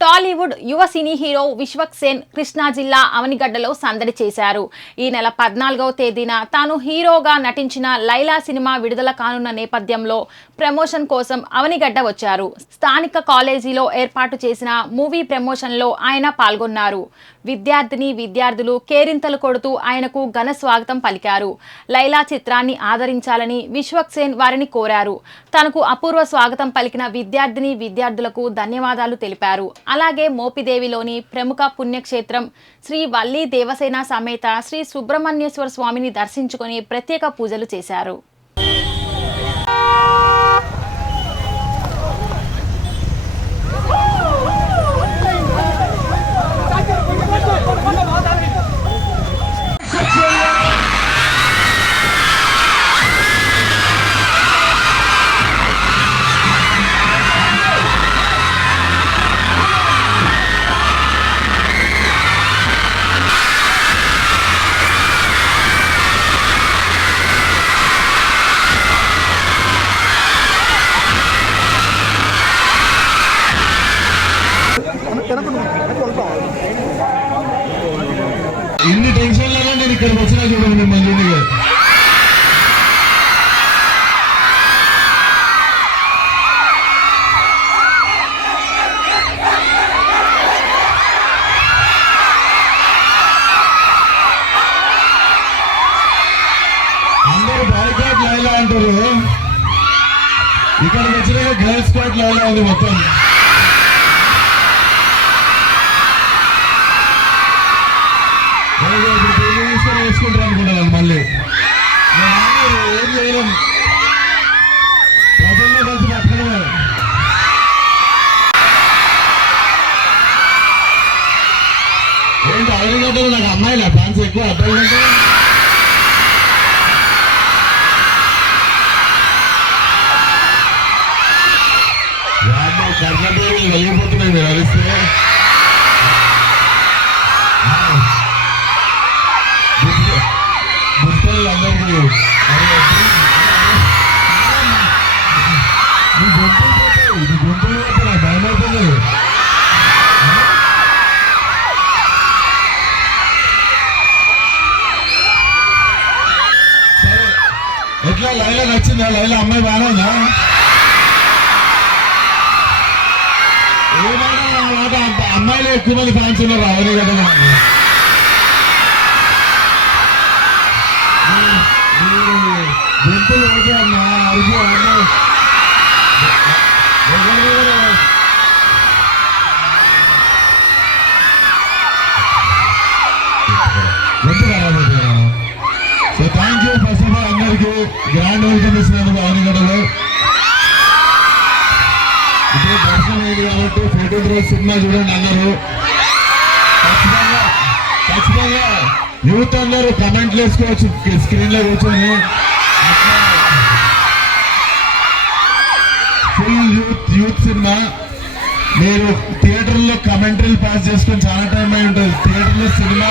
టాలీవుడ్ యువ సినీ హీరో విశ్వక్ సేన్ కృష్ణా జిల్లా అవనిగడ్డలో సందడి చేశారు. ఈ నెల పద్నాలుగవ తేదీన తాను హీరోగా నటించిన లైలా సినిమా విడుదల కానున్న నేపథ్యంలో ప్రమోషన్ కోసం అవనిగడ్డ వచ్చారు. స్థానిక కాలేజీలో ఏర్పాటు చేసిన మూవీ ప్రమోషన్లో ఆయన పాల్గొన్నారు. విద్యార్థిని విద్యార్థులు కేరింతలు కొడుతూ ఆయనకు ఘన స్వాగతం పలికారు. లైలా చిత్రాన్ని ఆదరించాలని విశ్వక్ సేన్ వారిని కోరారు. తనకు అపూర్వ స్వాగతం పలికిన విద్యార్థిని విద్యార్థులకు ధన్యవాదాలు తెలిపారు. అలాగే మోపిదేవిలోని ప్రముఖ పుణ్యక్షేత్రం శ్రీ వల్లి దేవసేన సమేత శ్రీ సుబ్రహ్మణ్యేశ్వర స్వామిని దర్శించుకొని ప్రత్యేక పూజలు చేశారు. ఇన్ని టెన్షన్లలో నేను ఇక్కడికి వచ్చినా చూడండి మిమ్మల్ని చూడగా అందరూ బాయ్కాట్ లైలా అంటారు. ఇక్కడికి వచ్చినాక గర్ల్స్ కాట్ లైలా ఉంది మొత్తం. అనుకుంటాను ఏం చేయలేం ప్రజల్లో కలిసి బతకడమే ఏంటి నాకు అమ్మాయిలా ఫ్యాన్స్ ఎక్కువ వెళ్ళిపోతున్నాయి మీరు అరిస్తే. ఎట్లా లైలా నచ్చిందా లైలా అమ్మాయి బాగానేదా ఏమైనా మాట అబ్బ- అమ్మాయిలు ఎక్కువ మంది ఫ్యాన్స్ ఉన్నారు అవన్నీ కదా గుంపులు గొంతులు ఓకే అమ్మా అరుగు అమ్మాయి వెల్కమ్ ఇప్పుడు దర్శనం అయింది కాబట్టి ఫోటో రోజు సినిమా చూడండి అన్నారు ఖచ్చితంగా ఖచ్చితంగా యూత్ అందరూ కమెంట్లు వేసుకోవచ్చు స్క్రీన్లో కూర్చొని ఫుల్ యూత్ యూత్ సినిమా మీరు థియేటర్లో కమెంటరీలు పాస్ చేసుకొని చాలా టైం ఉంటుంది. థియేటర్లు సినిమా